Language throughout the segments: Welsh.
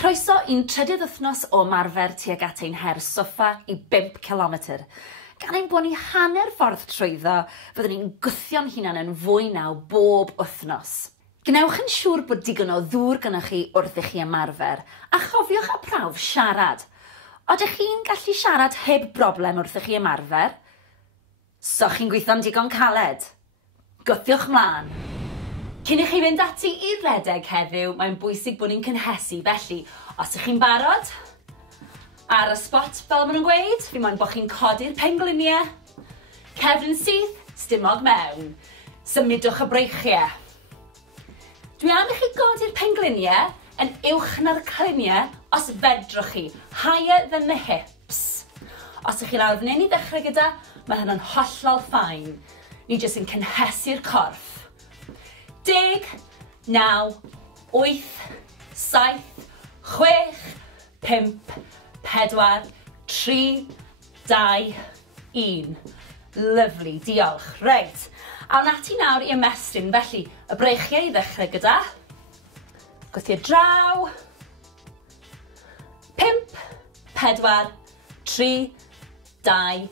Croeso i'n trydydd wythnos o marfer tuag at ein her soffa i 5 kilometr. Gan ein bod ni hanner ffordd trwyddo, fyddwn ni'n gwthio'n hunan yn fwy naw bob wythnos. Gnewch yn siŵr bod digon o ddŵr gynnwch chi wrth i chi ymarfer, a chofiwch a prawf siarad. Odych chi'n gallu siarad heb broblem wrth i chi ymarfer? So chi'n gweithio'n digon caled? Gwthiwch mlaen. Cyn i chi fynd ati i'r redeg heddiw, mae'n bwysig bod ni'n cynhesu, felly, os ych chi'n barod, ar y spot fel maen nhw'n gweud, fi moyn bod chi'n codi'r pengliniau, cefn syth, stumog mewn, symudwch y breichiau. Dwi am i chi godi'r pengliniau yn uwch na'r cliniau os fedrwch chi, higher than the hips. Os ych chi lawr fan hyn i ddechrau gyda, mae hynny'n hollol ffain. Ni jyst yn cynhesu'r corff. 10, 9, 8, 7, 6, 5, 4, 3, 2, 1. Lyfli, diolch. Reit, awn ati nawr i ymestyn, felly y breichiau i ddechrau gyda. Gwthio draw. 5, 4, 3, 2,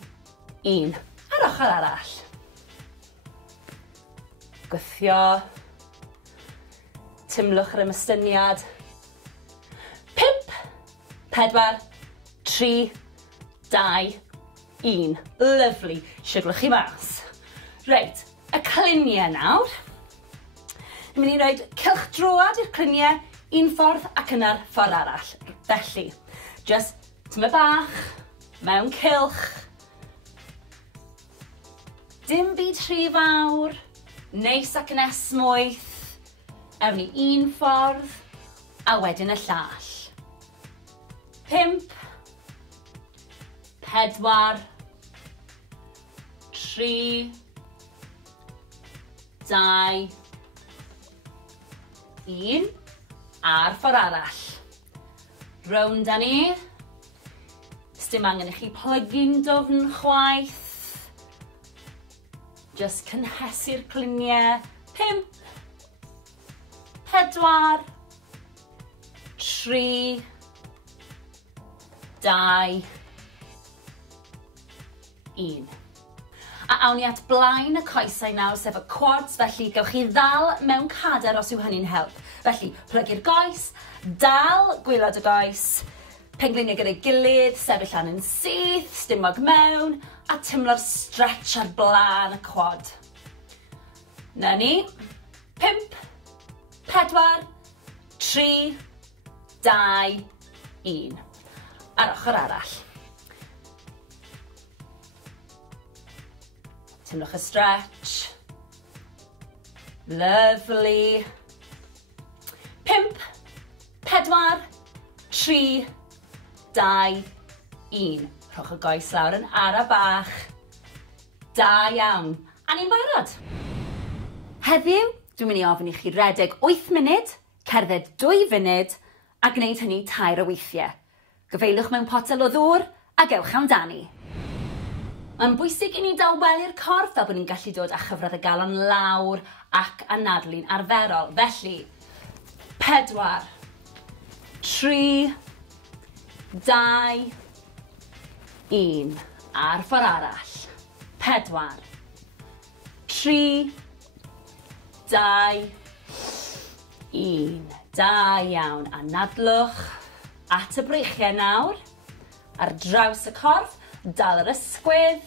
1. Ar ochr arall. Gwthio. Tymlwch yr ymystyniad. 5, 4, 3, 2, 1. Lyfli. Siglwch chi mas. Reit, y cliniau nawr. Ni'n mynd i roed cylchdroad i'r cliniau un ffordd ac yna'r ffordd arall. Felly, just tyma bach, mewn cylch. Dim byd rhy fawr, neis ac yn esmwyth. Ewn ni un ffordd, a wedyn y llall. 5, 4, 3, 2, 1, a'r ffordd arall. Rownd â ni. Sdim angen i chi plygu'n dofn chwaith. Just cynhesu'r cliniau. 5, 4, 3, 2, 1. A awn ni at blaen y coesau nawr, sef y quads, felly gewch chi ddal mewn cader os yw hynny'n help. Felly, plygu'r goes, dal gwylod y goes, pengliniau gyda'i gilydd, sefyll lan yn syth, stumog mewn, a tymlo'r stretch ar blaen y quad. Na ni. 5, 4, 3, 2, 1. Ar ochr arall. Tymlwch y stretch. Lovely. 5, 4, 3, 2, 1. Rhowch y goes lawr yn ara bach. Da iawn. A ni'n barod. Heddiw, dwi'n mynd i ofyn i chi redeg 8 munud, cerdded 2 funud, a gwneud hynny 2 o weithiau. Gyfeilwch mewn potel o ddŵr, a gewch amdani. Mae'n bwysig i ni dawbelu'r corff fel bod ni'n gallu dod â chyfradd y galon lawr ac anadlu'n arferol. Felly, 4, 3, 2, 1. A'r ffordd arall. 4, 3, 2, 1. Da iawn. Anadlwch at y breichiau nawr. Ar draws y corff. Dal yr ysgwydd.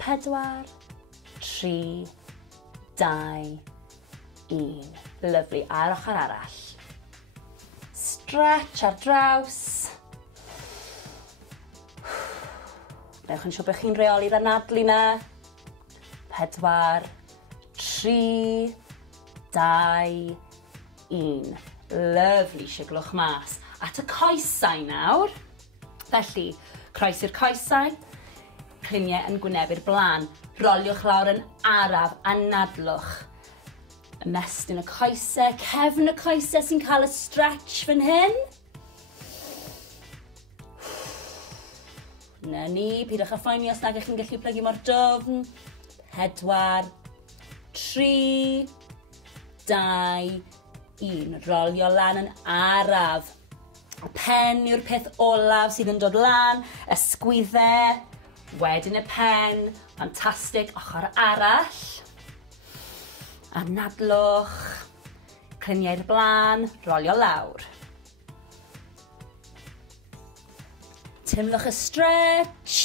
4, 3, 2, 1. Lyfli. A'r ochr arall. Stretch ar draws. Newch yn siŵr bod chi'n reoli'r anadlu na. 4, 3, 2, 1. Lyfli, siglwch mas. At y coesau nawr. Felly, croes i'r coesau. Cliniau yn gwynebu'r blaen. Roliwch lawr yn araf, anadlwch. Ymestyn y coesau, cefn y coesau sy'n cael y stretch fan hyn. Na ni, pidwch â phoeni os nag ych chi'n gallu plygu mor dofn. 4, 3, 2, 1. Rolio lan yn araf. Y pen yw'r peth olaf sydd yn dod lan, ysgwyddau, wedyn y pen, ffantastig, ochr arall. Anadlwch, cliniau'r blaen, rolio lawr. Timlwch y stretch.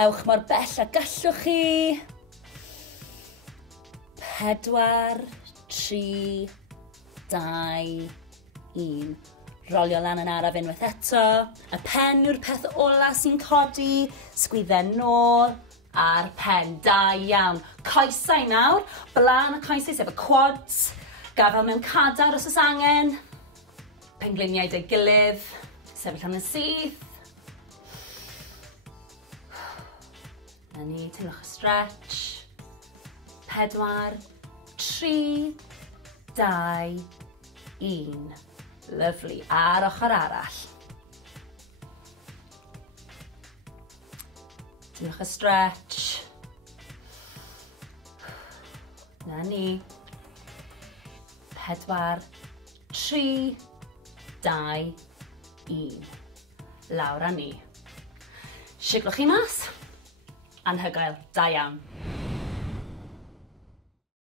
Ewch mor bell a gallwch chi. 4, 3, 2, 1. Rolio lan yn araf unwaith eto. Y pen yw'r peth ola sy'n codi. Sgwyddau nôl a'r pen. Da iawn. Coesau nawr. Blaen y coesau sef y quads. Gafel mewn cadar os oes angen. Pengliniau dy gilydd. Sefyll am y syth. Na ni, timlwch y stretch. 4, 3, 2, 1. Lyfli. Ar ochr arall. Timlwch y stretch. Na ni. 4, 3, 2, 1. Lawr â ni. Siglwch chi mas. Anhygoel. Da iawn.